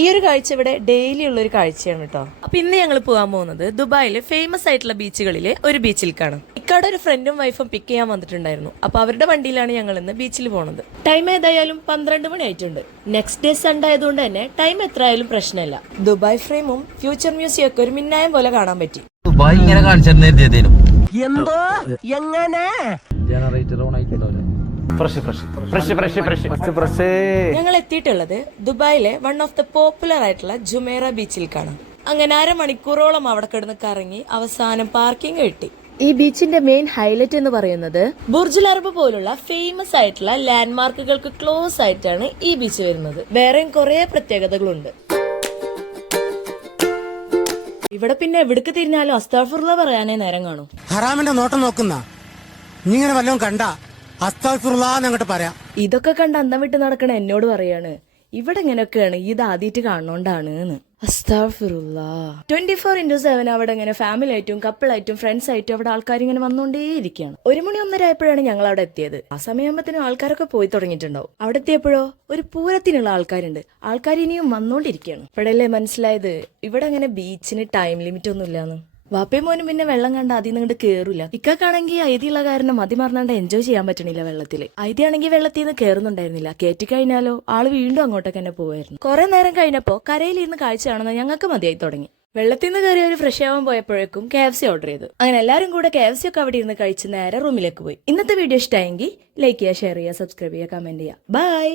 ഈ ഒരു കാഴ്ച ഇവിടെ ഡെയിലി ഉള്ള ഒരു കാഴ്ചയാണ് കേട്ടോ. അപ്പൊ ഇന്ന് ഞങ്ങൾ പോകാൻ പോകുന്നത് ദുബായിലെ ഫേമസ് ആയിട്ടുള്ള ബീച്ചുകളിലെ ഒരു ബീച്ചിലേക്കാണ്. ഇക്കാടെ ഒരു ഫ്രണ്ടും വൈഫും പിക്ക് ചെയ്യാൻ വന്നിട്ടുണ്ടായിരുന്നു. അപ്പൊ അവരുടെ വണ്ടിയിലാണ് ഞങ്ങൾ ഇന്ന് ബീച്ചിൽ പോണത്. ടൈം ഏതായാലും 12 മണി ആയിട്ടുണ്ട്. നെക്സ്റ്റ് ഡേ സൺഡേ ആയതുകൊണ്ട് തന്നെ ടൈം എത്ര ആയാലും പ്രശ്നമില്ല. ദുബായ് ഫ്രെയിമും ഫ്യൂച്ചർ മ്യൂസിയം ഒക്കെ ഒരു മിന്നായം പോലെ കാണാൻ പറ്റി. ദുബായ് ഇങ്ങനെ കാണിച്ചിരുന്നേലും എന്തോ എങ്ങനെ ജനറേറ്റർ ഓൺ ആയിട്ടുണ്ടാവില്ല. ഞങ്ങൾ എത്തിയിട്ടുള്ളത് ദുബായിലെ വൺ ഓഫ് ദ പോപ്പുലർ ആയിട്ടുള്ള ജുമേറ ബീച്ചിലേക്കാണ്. അങ്ങനെ അരമണിക്കൂറോളം അവിടെ കിടന്ന് കറങ്ങി അവസാനം പാർക്കിംഗ് കിട്ടി. ഈ ബീച്ചിന്റെ മെയിൻ ഹൈലൈറ്റ് എന്ന് പറയുന്നത് ബുർജുൽ അറബ് പോലുള്ള ഫേമസ് ആയിട്ടുള്ള ലാൻഡ്മാർക്കുകൾക്ക് ക്ലോസ് ആയിട്ടാണ് ഈ ബീച്ച് വരുന്നത്. വേറെയും കുറെ പ്രത്യേകതകളുണ്ട്. ഇവിടെ പിന്നെ എവിടേക്ക് തിരിഞ്ഞാലും അസ്താഫുറുല്ലാ പറയാനേ നേരം കാണും. ഹറാമിന്റെ നോട്ടം നോക്കുന്ന നീ ഇങ്ങനെ വല്ലതും കണ്ട അസ്താഫുറുല്ലാന്ന് അങ്ങോട്ട് പറയാം. ഇതൊക്കെ കണ്ട് അന്തം വിട്ട് നടക്കണ എന്നോട് പറയാണ് ഇവിടെ ഇങ്ങനെയൊക്കെയാണ്, ഇത് ആദ്യമായിട്ട് കാണണോണ്ടാണ്. അസ്താഫുറുല്ലാ. 24/7 അവിടെ ഇങ്ങനെ ഫാമിലി ആയിട്ടും കപ്പിളായിട്ടും ഫ്രണ്ട്സ് ആയിട്ടും അവിടെ ആൾക്കാർ ഇങ്ങനെ വന്നുകൊണ്ടേയിരിക്കുകയാണ്. 1 മണി 1:30 ആയപ്പോഴാണ് ഞങ്ങൾ അവിടെ എത്തിയത്. ആ സമയമാകുമ്പത്തിനും ആൾക്കാരൊക്കെ പോയി തുടങ്ങിയിട്ടുണ്ടാവും. അവിടെ എത്തിയപ്പോഴോ ഒരു പൂരത്തിനുള്ള ആൾക്കാരുണ്ട്. ആൾക്കാർ ഇനിയും വന്നോണ്ടിരിക്കുകയാണ്. ഇപ്പോഴല്ലേ മനസ്സിലായത് ഇവിടെ അങ്ങനെ ബീച്ചിന് ടൈം ലിമിറ്റ് ഒന്നും ഇല്ലാന്ന്. വാപ്പയും മോനും പിന്നെ വെള്ളം കണ്ട അതിൽ നിന്ന് ഇങ്ങോട്ട് കേറില്ല. ഇക്കാണെങ്കിൽ ഐതിയുള്ള കാരണം മതി മറന്നാണ്ട് എൻജോയ് ചെയ്യാൻ പറ്റണില്ല വെള്ളത്തില്. ഐതിയാണെങ്കിൽ വെള്ളത്തിൽ നിന്ന് കേറുന്നുണ്ടായിരുന്നില്ല. കയറ്റി കഴിഞ്ഞാലോ ആള് വീണ്ടും അങ്ങോട്ടൊക്കെ തന്നെ പോവായിരുന്നു. കുറെ നേരം കഴിഞ്ഞപ്പോ കരയിൽ ഇരുന്ന് കാഴ്ച കാണുന്ന ഞങ്ങൾക്ക് മതിയായി തുടങ്ങി. വെള്ളത്തിൽ നിന്ന് കയറി ഒരു ഫ്രഷ് ആവാൻ പോയപ്പോഴേക്കും KFC ഓർഡർ ചെയ്തു. അങ്ങനെ എല്ലാരും കൂടെ KFC ഒക്കെ അവിടെ ഇരുന്ന് കഴിച്ച് നേരെ റൂമിലേക്ക് പോയി. ഇന്നത്തെ വീഡിയോ ഇഷ്ടമായെങ്കിൽ ലൈക്ക് ചെയ്യുക, ഷെയർ ചെയ്യുക, സബ്സ്ക്രൈബ് ചെയ്യുക, കമന്റ് ചെയ്യുക. ബൈ.